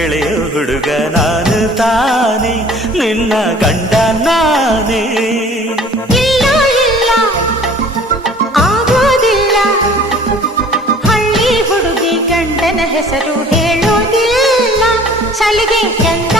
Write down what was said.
ಎಳೆಯ ಹುಡುಗ ನಾನು ತಾನೇ ನಿನ್ನ ಗಂಡ ನಾನೇ. ಇಲ್ಲ ಇಲ್ಲ ಆಗೋದಿಲ್ಲ, ಹಳ್ಳಿ ಹುಡುಗಿ ಗಂಡನ ಹೆಸರು ಹೇಳೋದಿಲ್ಲ, ಸಲಿಗೆ ಚಂದ